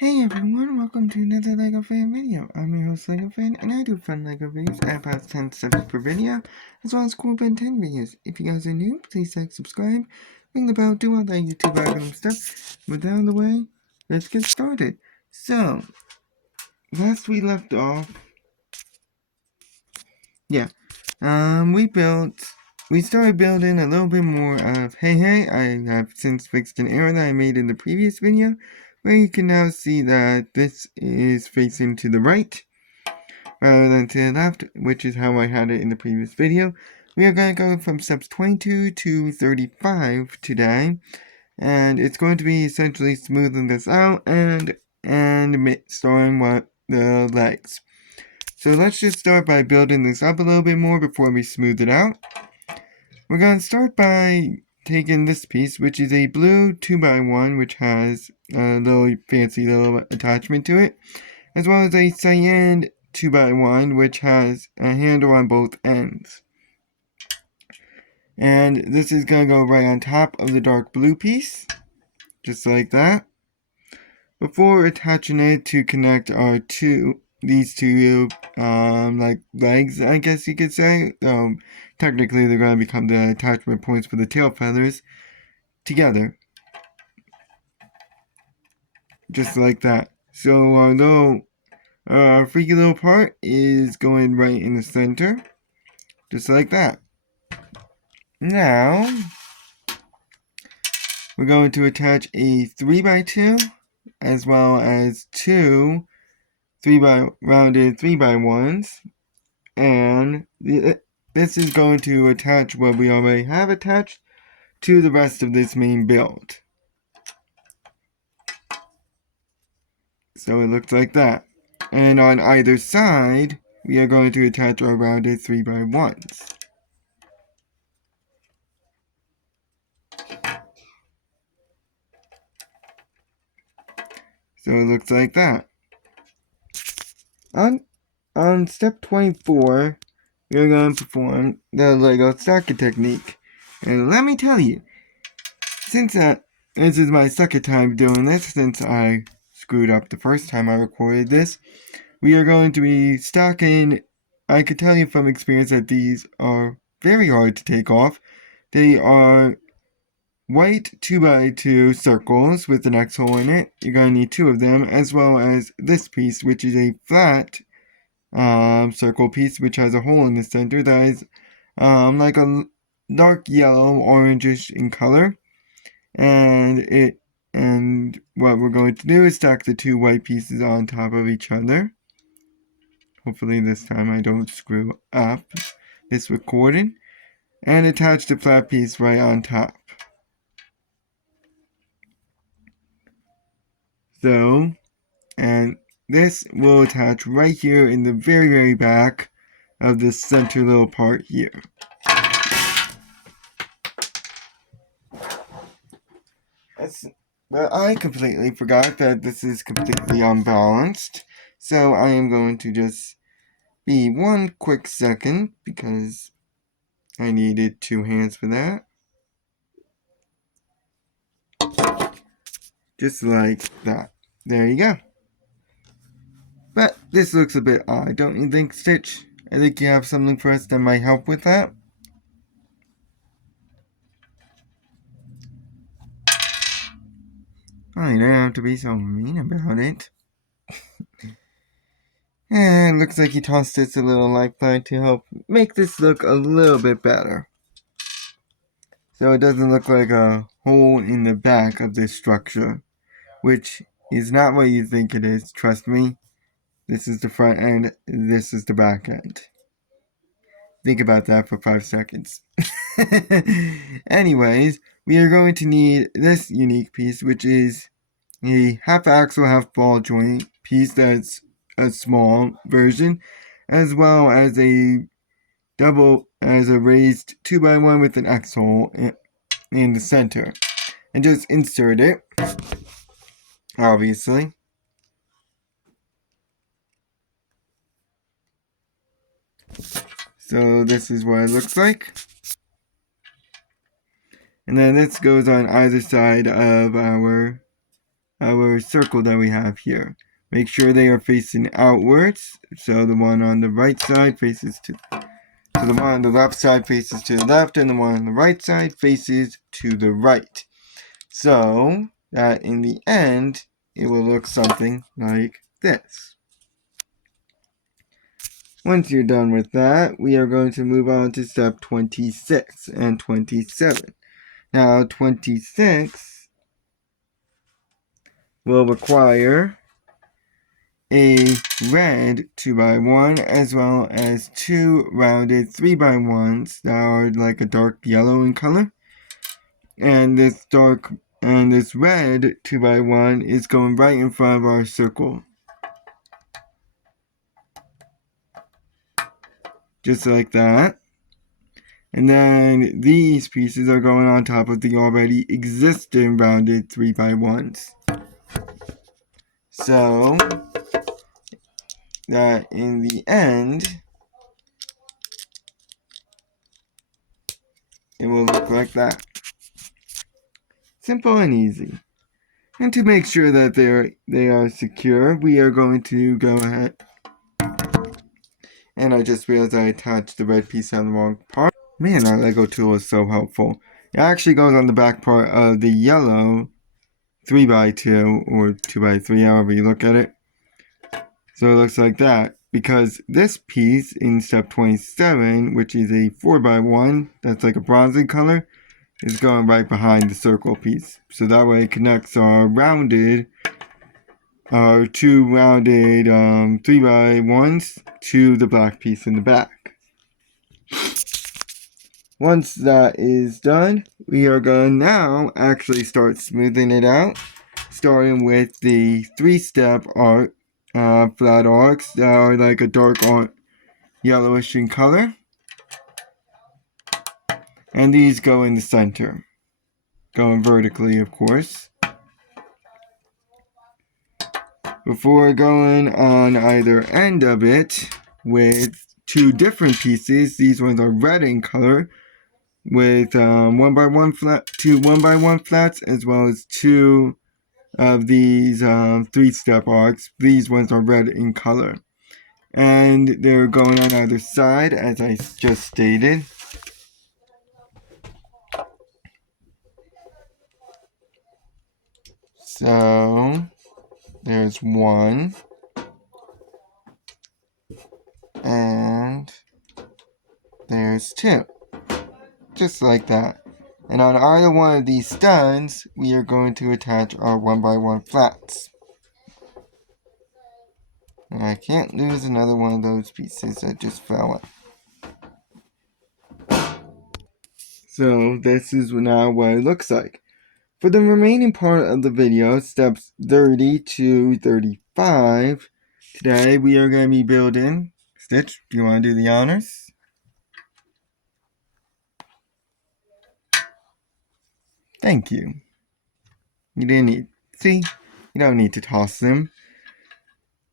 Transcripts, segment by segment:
Hey everyone, welcome to another LEGO Fan video. I'm your host LEGO Fan, and I do fun LEGO videos. I have about 10 steps per video, as well as cool Ben 10 videos. If you guys are new, please like, subscribe, ring the bell, do all that YouTube algorithm stuff. With that out of the way, let's get started. So, last we left off, we started building a little bit more of Hey. I have since fixed an error that I made in the previous video, where you can now see that this is facing to the right rather than to the left, which is how I had it in the previous video. We are going to go from steps 22 to 35 today, and it's going to be essentially smoothing this out and storing the legs. So let's just start by building this up a little bit more before we smooth it out. We're going to start by taking this piece, which is a blue 2x1, which has a little fancy little attachment to it, as well as a cyan 2x1, which has a handle on both ends. And this is going to go right on top of the dark blue piece, just like that, before attaching it to connect these two like legs, I guess you could say. Technically they're going to become the attachment points for the tail feathers together, just like that. So our freaky little part is going right in the center, just like that. Now we're going to attach a 3x2 as well as two rounded 3x1s, and this is going to attach what we already have attached to the rest of this main build. So it looks like that. And on either side, we are going to attach our rounded 3x1s. So it looks like that. On step 24, we're going to perform the LEGO stacker technique. And let me tell you, since this is my second time doing this, since I screwed up the first time I recorded this, we are going to be stacking. I can tell you from experience that these are very hard to take off. They are white 2x2 circles with an X hole in it. You're going to need two of them, as well as this piece, which is a flat circle piece, which has a hole in the center that is like a dark yellow, orangish in color. And what we're going to do is stack the two white pieces on top of each other. Hopefully this time I don't screw up this recording. And attach the flat piece right on top. So, and this will attach right here in the very, very back of this center little part here. But I completely forgot that this is completely unbalanced. So I am going to just be one quick second because I needed two hands for that. Just like that. There you go. But this looks a bit odd, don't you think, Stitch? I think you have something for us that might help with that. Oh, you don't have to be so mean about it. And it looks like you tossed us a little lifeline to help make this look a little bit better. So it doesn't look like a hole in the back of this structure, which is not what you think it is, trust me. This is the front end, this is the back end. Think about that for 5 seconds. Anyways, we are going to need this unique piece, which is a half axle, half ball joint piece that's a small version, as well as a raised 2x1 with an X hole in the center. And just insert it, obviously. So this is what it looks like. And then this goes on either side of our our circle that we have here. Make sure they are facing outwards. So the one on the right side faces to the one on the left side faces to the left, and the one on the right side faces to the right. So that in the end, it will look something like this. Once you're done with that, we are going to move on to step 26 and 27. Now, 26 will require a red 2x1 as well as two rounded 3x1s that are like a dark yellow in color. And this red 2x1 is going right in front of our circle. Just like that. And then these pieces are going on top of the already existing rounded 3x1s. So that in the end, it will look like that. Simple and easy. And to make sure that they are secure, we are going to go ahead. And I just realized I attached the red piece on the wrong part. Man, our Lego tool is so helpful. It actually goes on the back part of the yellow 3x2 or 2x3, however you look at it. So it looks like that. Because this piece in step 27, which is a 4x1, that's like a bronzy color, is going right behind the circle piece. So that way it connects our two rounded 3x1s to the black piece in the back. Once that is done, we are going to now actually start smoothing it out, starting with the 3-step arc, flat arcs that are like a dark yellowish in color. And these go in the center, going vertically, of course. Before going on either end of it with two different pieces, these ones are red in color, with 1x1 flat, two 1x1 flats, as well as two of these 3-step arcs. These ones are red in color, and they're going on either side, as I just stated. So there's one, and there's two. Just like that. And on either one of these studs, we are going to attach our 1x1 flats. And I can't lose another one of those pieces that just fell in. So this is now what it looks like. For the remaining part of the video, steps 30 to 35, today we are going to be building. Stitch, do you want to do the honors? Thank you. You didn't need, see, you don't need to toss them.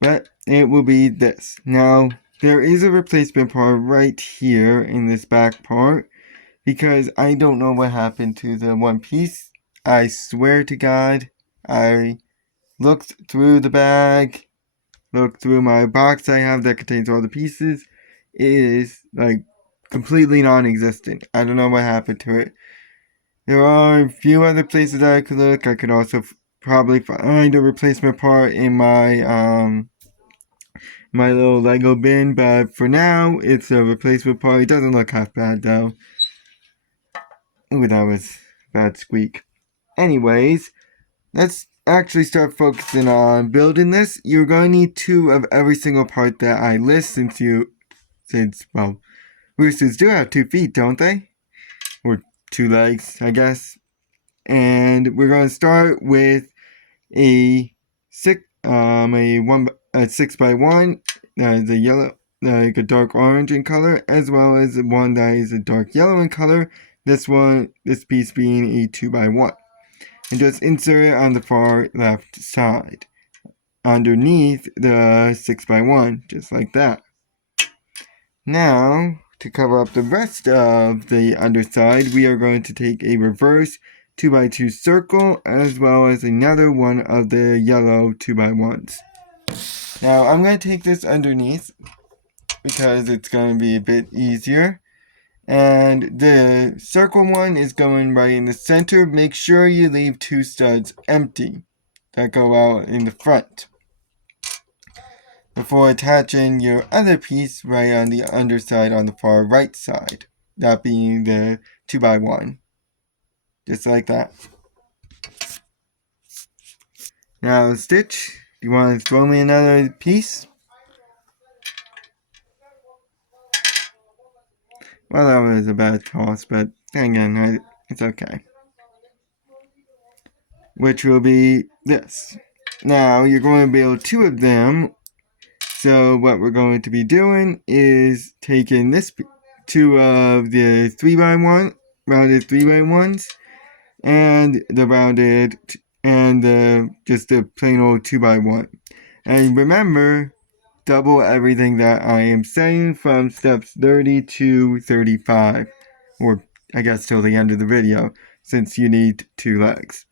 But it will be this. Now, there is a replacement part right here in this back part, because I don't know what happened to the one piece. I swear to God, I looked through the bag, looked through my box I have that contains all the pieces. It is, like, completely non-existent. I don't know what happened to it. There are a few other places that I could look. I could also probably find a replacement part in my little Lego bin, but for now, it's a replacement part. It doesn't look half bad, though. Ooh, that was a bad squeak. Anyways, let's actually start focusing on building this. You're going to need 2 of every single part that I list since, well, roosters do have 2 feet, don't they? Or 2 legs, I guess. And we're going to start with a 6x1 that is a yellow, like a dark orange in color, as well as one that is a dark yellow in color. This piece being a 2x1. And just insert it on the far left side, underneath the 6x1, just like that. Now, to cover up the rest of the underside, we are going to take a reverse 2x2 circle, as well as another one of the yellow 2x1s. Now I'm going to take this underneath because it's going to be a bit easier. And the circle one is going right in the center. Make sure you leave 2 studs empty that go out in the front before attaching your other piece right on the underside on the far right side, that being the 2x1, just like that. Now Stitch, do you want to throw me another piece? Well, that was a bad toss, but then again, it's okay. Which will be this. Now, you're going to build 2 of them. So what we're going to be doing is taking this 2 of the 3x1, rounded 3x1s, and the rounded, and just the plain old 2x1. And remember, double everything that I am saying from steps 30 to 35, or I guess till the end of the video, since you need 2 legs.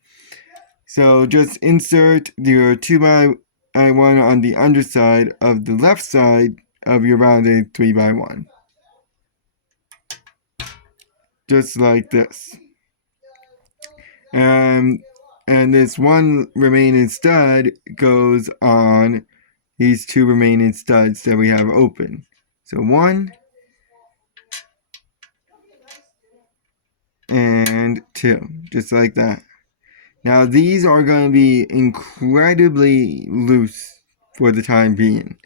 So just insert your 2x1 on the underside of the left side of your rounded 3x1. Just like this. And this one remaining stud goes on these 2 remaining studs that we have open. So 1 and 2, just like that. Now these are going to be incredibly loose for the time being.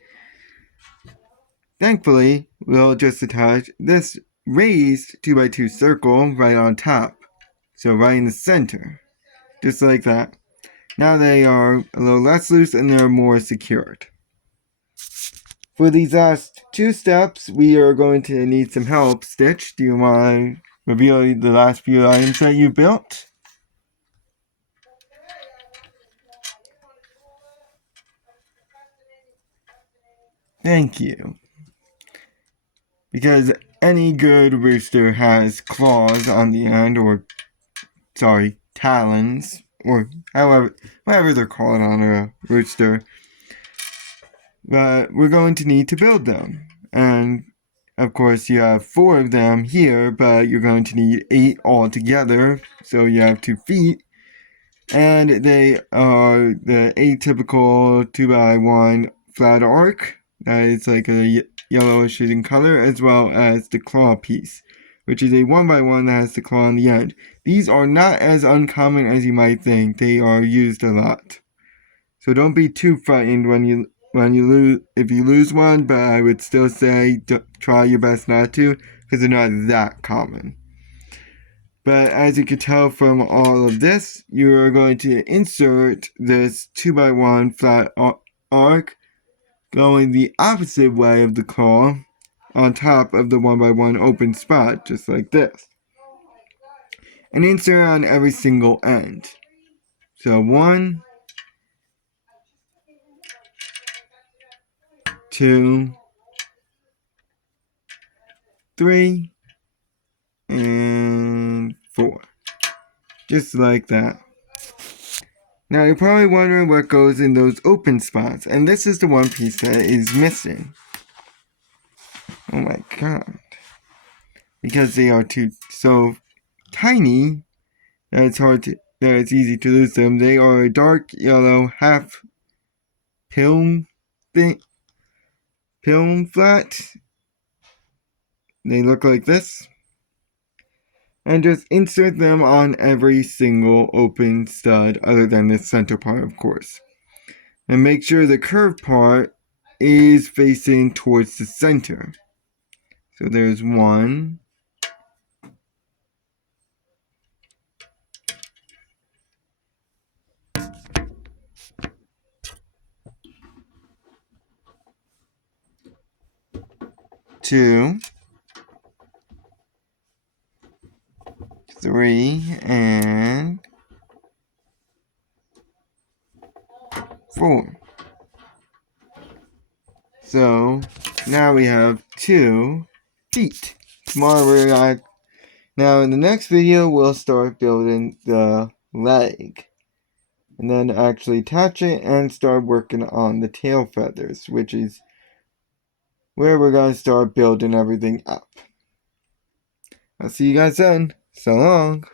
Thankfully, we'll just attach this raised 2x2 circle right on top. So right in the center. Just like that. Now they are a little less loose and they're more secured. For these last 2 steps, we are going to need some help. Stitch, do you want to reveal the last few items that you built? Thank you. Because any good rooster has claws on the end, or, sorry, talons, or whatever they're called on a rooster. But we're going to need to build them. And, of course, you have 4 of them here, but you're going to need 8 altogether, so you have 2 feet. And they are the atypical 2x1 flat arc. That is like a yellowish in color, as well as the claw piece, which is a 1x1 that has the claw on the end. These are not as uncommon as you might think. They are used a lot. So don't be too frightened when you lose, if you lose one, but I would still say try your best not to, because they're not that common. But as you can tell from all of this, you are going to insert this 2x1 flat arc going the opposite way of the claw on top of the 1x1 open spot, just like this. And insert on every single end. So 1, 2, 3, and 4. Just like that. Now you're probably wondering what goes in those open spots, and this is the one piece that is missing. Oh my god. Because they are so tiny that it's easy to lose them. They are a dark yellow half film flat. They look like this. And just insert them on every single open stud other than the center part, of course. And make sure the curved part is facing towards the center. So there's 1. 2, 3, and 4. So now we have 2 feet. Tomorrow Now in the next video, we'll start building the leg. And then actually attach it and start working on the tail feathers, which is where we're going to start building everything up. I'll see you guys then. So long.